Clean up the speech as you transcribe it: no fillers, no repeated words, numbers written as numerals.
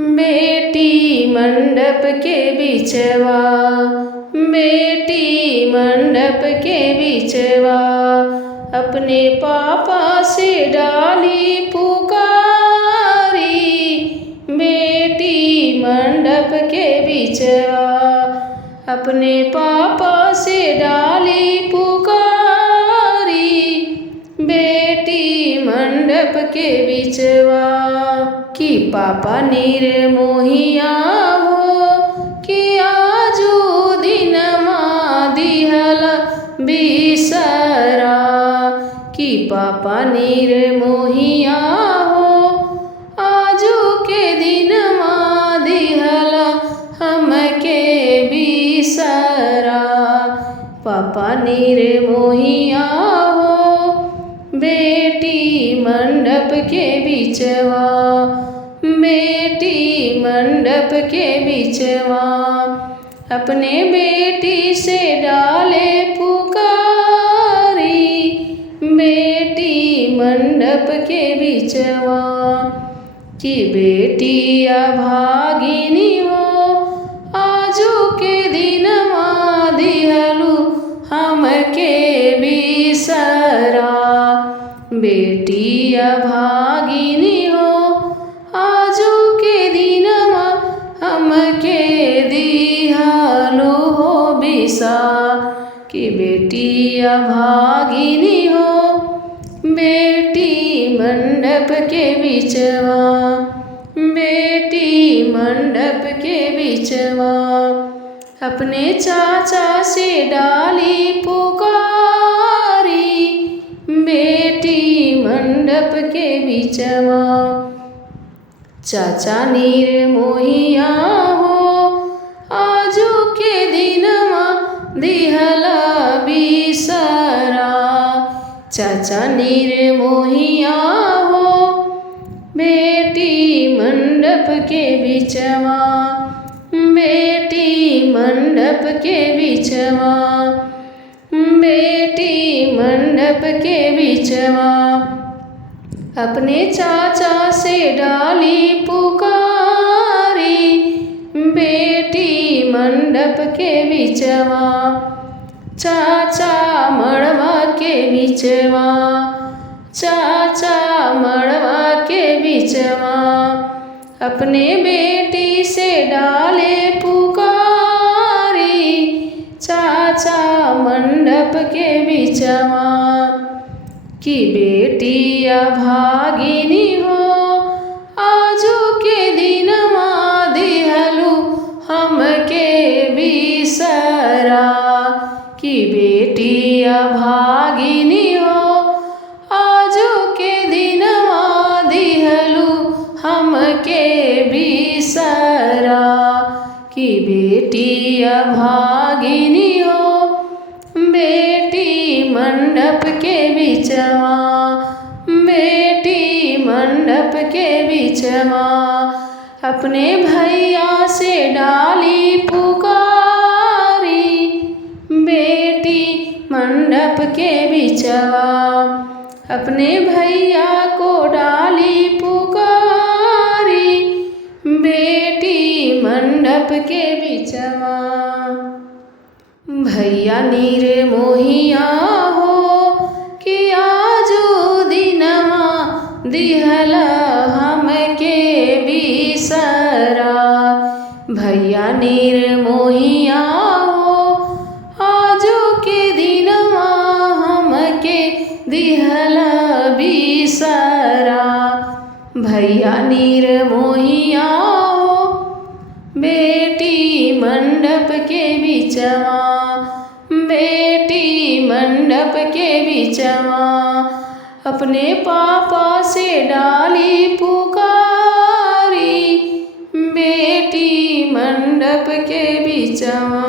बेटी मंडप के बिचवा, बेटी मंडप के बिचवा, अपने पापा से डाली पुकारी। बेटी मंडप के बिचवा, अपने पापा से डाली पुकारी। बेटी मंडप के बिचवा, कि पापा निर्मोहिया हो, कि आजू दिनमा दिहला बिसरा। कि पापा निर्मोहिया हो, आजू के दिनमा दिहला हमके बिसरा। पापा निर्मोहिया हो, बेटी मंडप के बिचवा, बेटी मंडप के बिचवा, अपने बेटी से डाले पुकारी। बेटी मंडप के बिचवा, कि बेटी अभागिनी हो, आजू के दिनमा दिहलू हमके बिसरा। बेटी अभागिनी हो, आजू के दिनमा हमके दिहलू हो बिसा। कि बेटी अभागिनी हो, बेटी मंडप के बिचवा, बेटी मंडप के बिचवा, अपने चाचा से डाली पुकारी। बेटी मंडप के बिचवा, चाचा निर्मोहिया हो, आजू के दिनमा दिहला बिसरा। चाचा निर्मोहिया हो, बेटी मंडप के बिचवा, बेटी मंडप के बिचवा, बेटी मंडप के बिचवा, अपने चाचा से डाली पुकारी। बेटी मंडप के बिचवा, चाचा मड़वा के बिचवा, चाचा मड़वा के बिचवा, अपने बेटी से डाले पुकारी। चाचा मंडप के बिचवा, कि बेटी अभागिनी हो, आजू के दिनमा दिहलू हमके बिसरा। कि बेटी अभागिनी हो, आजू के दिनमा दिहलू हमके बिसरा। कि बेटी अभागिनी हो, बेटी मंडप के बिचवा, बेटी मंडप के बिचवा, अपने भैया से डाली पुकारी। बेटी मंडप के बिचवा, अपने भैया को डाली पुकारी। बेटी मंडप के बिचवा, भैया निर्मोहिया हो, कि आजू दिनमा दिहला हमके बिसरा। भैया निर्मोहिया हो, आजू के दिनमा हमके दिहला बिसरा। भैया निर्मोहिया हो, बेटी मंडप के बिचवा, बेटी मंडप के बिचवा, अपने पापा से डाली पुकारी। बेटी मंडप के बिचवा।